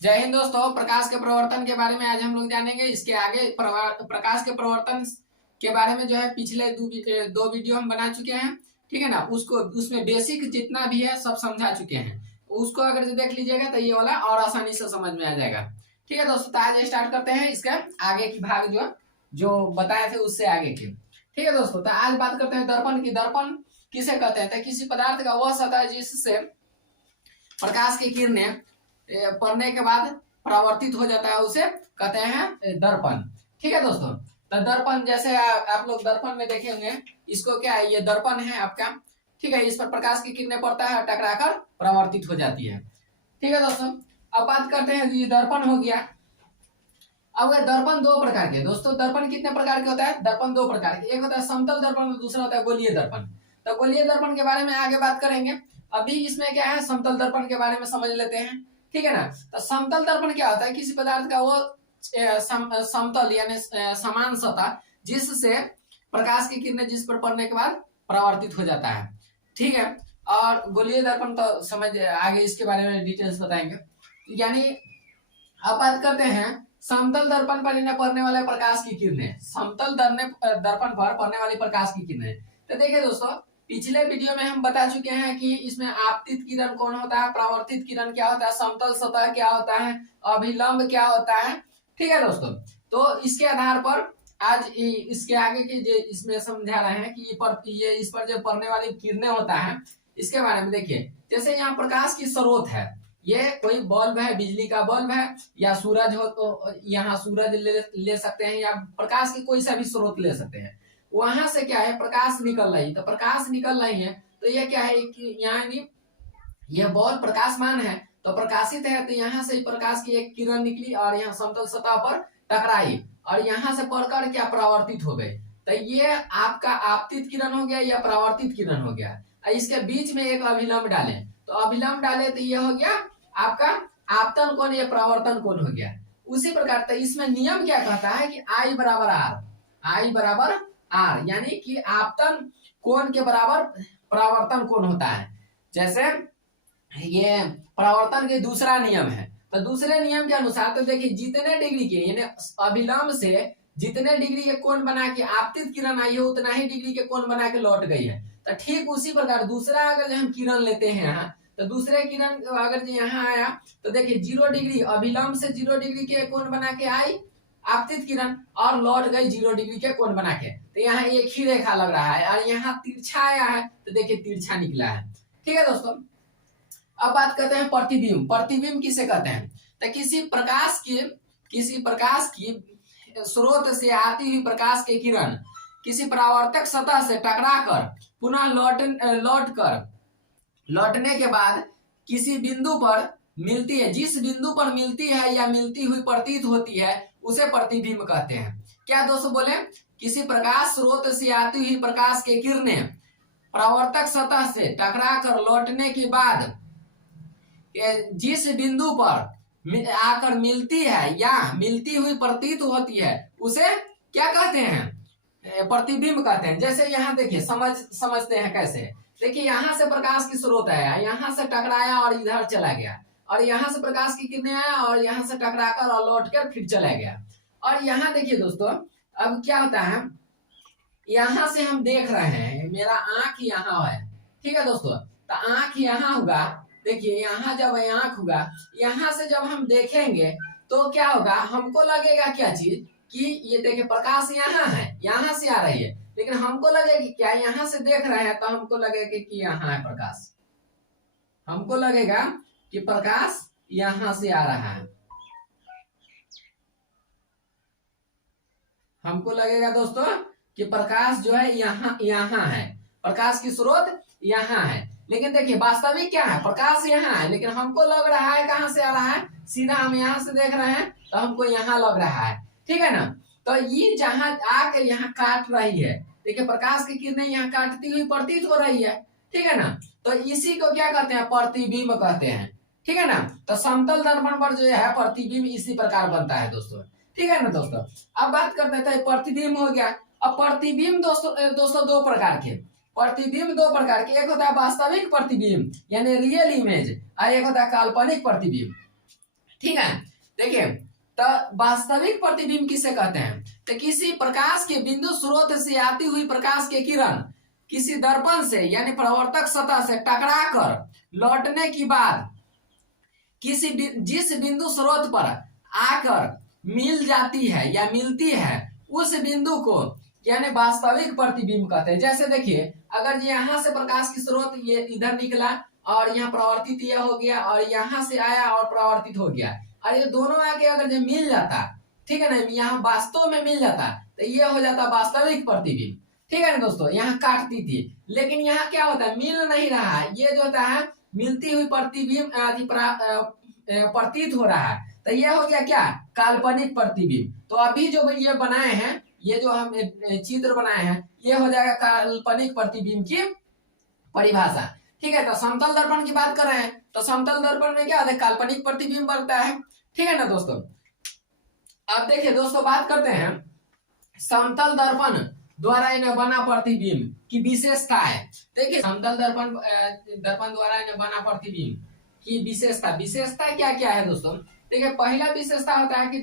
जय हिंद दोस्तों। प्रकाश के प्रवर्तन के बारे में आज हम लोग जानेंगे। इसके आगे प्रकाश के प्रवर्तन के बारे में जो है पिछले दो वीडियो हम बना चुके हैं, ठीक है ना। उसको उसमें बेसिक जितना भी है सब समझा चुके हैं। उसको अगर जो देख लीजिएगा तो ये वाला और आसानी से समझ में आ जाएगा। ठीक है दोस्तों, तो आज स्टार्ट करते हैं इसका आगे की भाग जो जो बताए थे उससे आगे की। ठीक है दोस्तों, तो आज बात करते हैं दर्पण की। दर्पण किसे कहते हैं? तो किसी पदार्थ का वह सतह जिससे प्रकाश की किरणें पढ़ने के बाद परावर्तित हो जाता है, उसे कहते हैं दर्पण। ठीक है दोस्तों, तो दर्पण जैसे आप लोग दर्पण में देखे होंगे, इसको क्या है, ये दर्पण है आपका। ठीक है, इस पर प्रकाश की किरणें पड़ता है, टकराकर परावर्तित हो जाती है। ठीक है दोस्तों, अब बात करते हैं, ये दर्पण हो गया। अब दर्पण दो प्रकार के। दोस्तों दर्पण कितने प्रकार के होता है? दर्पण दो प्रकार के, एक होता है समतल दर्पण, दूसरा होता है गोलीय दर्पण। तो गोलीय दर्पण के बारे में आगे बात करेंगे। अभी इसमें क्या है, समतल दर्पण के बारे में समझ लेते हैं। ठीक है ना। तो समतल दर्पण क्या होता है? किसी पदार्थ का वो समतल यानी समान सतह जिससे प्रकाश की किरणें जिस पर पड़ने के बाद परावर्तित हो जाता है। ठीक है, और गोलीय दर्पण तो समझ आगे इसके बारे में डिटेल्स बताएंगे। यानी अब बात करते हैं समतल दर्पण पर पड़ने वाले प्रकाश की किरणें। समतल दर्पण पर पड़ने वाली प्रकाश की किरणें। तो देखिए दोस्तों, पिछले वीडियो में हम बता चुके हैं कि इसमें आपतित किरण कौन होता है, परावर्तित किरण क्या होता है, समतल सतह क्या होता है, अभिलंब क्या होता है। ठीक है दोस्तों, तो इसके आधार पर आज इसके आगे के जो इसमें समझा रहे हैं कि ये इस पर जो पड़ने वाली किरणें होता है इसके बारे में देखिए। जैसे यहाँ प्रकाश की स्रोत है, ये कोई बल्ब है, बिजली का बल्ब है, या सूरज हो तो यहाँ सूरज ले सकते हैं, या प्रकाश की कोई सा भी स्रोत ले सकते हैं। वहां से क्या है, प्रकाश निकल रही, तो प्रकाश निकल रही है, तो ये क्या है कि यानी यह बल्ब प्रकाशमान है, तो प्रकाशित है, तो यहाँ से प्रकाश की एक किरण निकली और यहाँ समतल सतह पर टकराई और यहाँ से पढ़कर क्या परावर्तित हो गई। तो ये आपका आपतित किरण हो गया या परावर्तित किरण हो गया। इसके बीच में एक अभिलंब डाले, तो अभिलंब डाले तो ये हो गया आपका आपतन कोण या परावर्तन कोण हो गया। उसी प्रकार तो इसमें नियम क्या कहता है कि आई बराबर आर, आई बराबर आर, यानी कि आपतन कोण के बराबर परावर्तन कोण होता है। जैसे ये परावर्तन के दूसरा नियम है, तो दूसरे नियम के अनुसार तो देखिए जितने डिग्री के यानी अभिलंब से जितने डिग्री के कोण बना के आपतित किरण आई है उतना ही डिग्री के कोण बना के लौट गई है। तो ठीक उसी प्रकार दूसरा अगर हम किरण लेते हैं यहाँ, तो दूसरे किरण अगर यहाँ आया तो देखिए 0 डिग्री अभिलंब से 0 डिग्री के कोण बना के आई आपतित किरण और लौट गई 0 डिग्री के कोण बना के। तो यहाँ एक ही रेखा लग रहा है और यहाँ तिरछा आया है, तो देखिए तिरछा निकला है। ठीक है दोस्तों, अब बात करते हैं प्रतिबिंब। प्रतिबिंब किसे कहते हैं? तो किसी प्रकाश की स्रोत से आती हुई प्रकाश की किरण किसी परावर्तक सतह से टकराकर पुनः लौटने के बाद किसी बिंदु पर मिलती है, जिस बिंदु पर मिलती है या मिलती हुई प्रतीत होती है उसे प्रतिबिंब कहते हैं। क्या दोस्तों बोले? किसी प्रकाश स्रोत से आती हुई प्रकाश की किरणें परावर्तक सतह से टकराकर लौटने के बाद जिस बिंदु पर आकर मिलती है या मिलती हुई प्रतीत होती है उसे क्या कहते हैं? प्रतिबिंब कहते हैं। जैसे यहाँ देखिए समझते हैं कैसे। देखिए यहाँ से प्रकाश की स्रोत आया, यहाँ से टकराया और इधर चला गया, और यहाँ से प्रकाश की किरणें आया और यहाँ से टकराकर और लौटकर फिर चला गया। और यहाँ देखिए दोस्तों, अब क्या होता है, यहाँ से हम देख रहे हैं, मेरा आंख यहाँ है। ठीक है दोस्तों, तो आंख यहाँ होगा। देखिए यहाँ जब आंख होगा, यहाँ से जब हम देखेंगे तो क्या होगा, हमको लगेगा क्या चीज कि ये देखिए प्रकाश यहाँ है, यहाँ से आ रही है, लेकिन हमको लगेगा क्या, यहाँ से देख रहे हैं तो हमको लगेगा कि यहाँ है प्रकाश, हमको लगेगा कि प्रकाश यहाँ से आ रहा है, हमको लगेगा दोस्तों कि प्रकाश जो है यहाँ है, प्रकाश की स्रोत यहाँ है। लेकिन देखिए वास्तविक क्या है, प्रकाश यहाँ है, लेकिन हमको लग रहा है कहाँ से आ रहा है, सीधा हम यहाँ से देख रहे हैं तो हमको यहाँ लग रहा है। ठीक है ना। तो ये जहां आके यहाँ काट रही है, देखिए प्रकाश की किरणें यहाँ काटती हुई प्रतीत हो रही है। ठीक है ना, तो इसी को क्या कहते हैं, प्रतिबिंब कहते हैं। ठीक है ना, तो समतल दर्पण पर जो है प्रतिबिंब इसी प्रकार बनता है दोस्तों। ठीक है ना दोस्तों, अब बात करते हैं प्रतिबिंब हो गया। अब प्रतिबिंब दोस्तों दो प्रकार के, प्रतिबिंब दो प्रकार के, एक होता है वास्तविक प्रतिबिंब यानी रियल इमेज, और एक होता है काल्पनिक प्रतिबिंब। ठीक है। देखिए, तो वास्तविक प्रतिबिंब किसे कहते हैं? तो किसी प्रकाश के बिंदु स्रोत से आती हुई प्रकाश के किरण किसी दर्पण से यानी परावर्तक सतह से टकराकर लौटने की बाद जिस बिंदु स्रोत पर आकर मिल जाती है या मिलती है, उस बिंदु को यानी वास्तविक प्रतिबिंब कहते हैं। जैसे देखिए, अगर यहाँ से प्रकाश की स्रोत ये इधर निकला और यहाँ परावर्तित यह हो गया और यहाँ से आया और परावर्तित हो गया, और ये दोनों आके अगर जो मिल जाता, ठीक है ना, यहाँ वास्तव में मिल जाता, तो ये हो जाता वास्तविक प्रतिबिंब। ठीक है ना दोस्तों, यहाँ काटती थी, लेकिन यहाँ क्या होता है, मिल नहीं रहा है, ये जो होता है मिलती हुई प्रतिबिंब आदि प्रतीत हो रहा है, तो ये हो गया क्या, काल्पनिक प्रतिबिंब। तो अभी जो ये बनाए हैं, ये जो हम चित्र बनाए हैं, ये हो जाएगा काल्पनिक प्रतिबिंब की परिभाषा। ठीक है, तो समतल दर्पण की बात कर रहे हैं, तो समतल दर्पण में क्या होता है, काल्पनिक प्रतिबिंब बनता है। ठीक है ना दोस्तों। अब देखिए दोस्तों, बात करते हैं समतल दर्पण द्वारा इन्हें बना प्रतिबिंब की विशेषता है। देखिए, समतल दर्पण द्वारा इन्हें बना प्रतिबिंब की विशेषता क्या क्या है दोस्तों? देखिए, पहला विशेषता होता है कि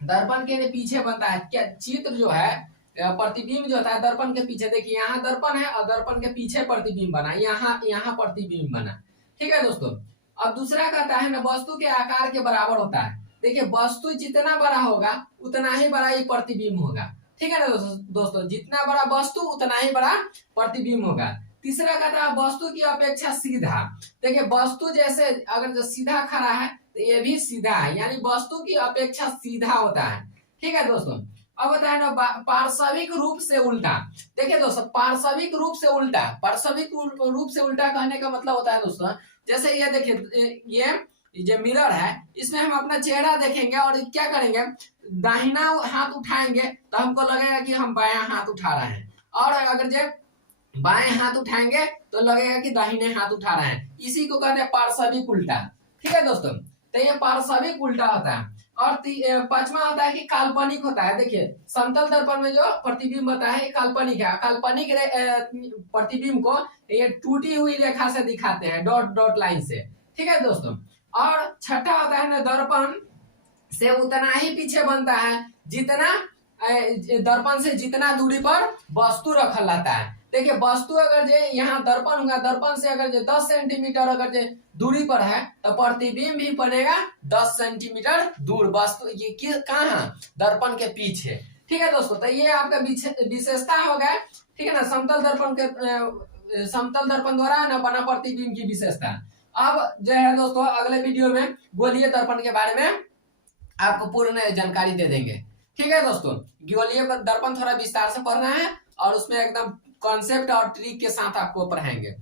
दर्पण के पीछे बनता है क्या, चित्र जो है प्रतिबिंब जो होता है दर्पण के पीछे। देखिए, यहाँ दर्पण है और दर्पण के पीछे प्रतिबिंब बना, यहाँ प्रतिबिंब बना। ठीक है दोस्तों। अब दूसरा कहता है ना, वस्तु के आकार के बराबर होता है। देखिए, वस्तु जितना बड़ा होगा उतना ही बड़ा ये प्रतिबिंब होगा। ठीक है ना दोस्तों, जितना बड़ा वस्तु उतना ही बड़ा प्रतिबिंब होगा। तीसरा कहता है वस्तु की अपेक्षा सीधा। देखिए, वस्तु जैसे अगर जो सीधा खड़ा है तो ये भी सीधा है, यानी वस्तु की अपेक्षा सीधा होता है। ठीक है दोस्तों। अब बताए ना, पार्श्विक रूप से उल्टा। देखिए दोस्तों, पार्श्विक रूप से उल्टा, पार्श्विक रूप से उल्टा कहने का मतलब होता है दोस्तों, जैसे ये देखिए, ये जो मिरर है, इसमें हम अपना चेहरा देखेंगे और क्या करेंगे, दाहिना हाथ उठाएंगे तो हमको लगेगा कि हम बायां हाथ उठा रहे हैं, और अगर जो बाएं हाथ उठाएंगे तो लगेगा कि दाहिने हाथ उठा रहे हैं। इसी को कहते हैं पार्श्विक उल्टा। ठीक है दोस्तों, तो ये पार्श्विक उल्टा होता है। और पांचवा होता है कि काल्पनिक होता है। देखिए, समतल दर्पण में जो प्रतिबिंब होता है काल्पनिक है। काल्पनिक प्रतिबिंब को ये टूटी हुई रेखा से दिखाते हैं, डॉट डॉट लाइन से। ठीक है दोस्तों। और छठा होता है ना, दर्पण से उतना ही पीछे बनता है जितना दर्पण से जितना दूरी पर वस्तु रखल रहता है। देखिए, वस्तु अगर जो यहाँ दर्पण होगा, दर्पण से अगर जो 10 सेंटीमीटर अगर जो दूरी पर है, तो प्रतिबिंब भी बनेगा 10 सेंटीमीटर दूर। वस्तु ये कहाँ, दर्पण के पीछे। ठीक है दोस्तों, तो ये आपका विशेषता हो गया। ठीक है ना, समतल दर्पण द्वारा न बना प्रतिबिंब की विशेषता। अब जो है दोस्तों, अगले वीडियो में गोलीय दर्पण के बारे में आपको पूर्ण जानकारी दे देंगे। ठीक है दोस्तों, गोलीय दर्पण थोड़ा विस्तार से पढ़ना है और उसमें एकदम कॉन्सेप्ट और ट्रिक के साथ आपको पढ़ाएंगे।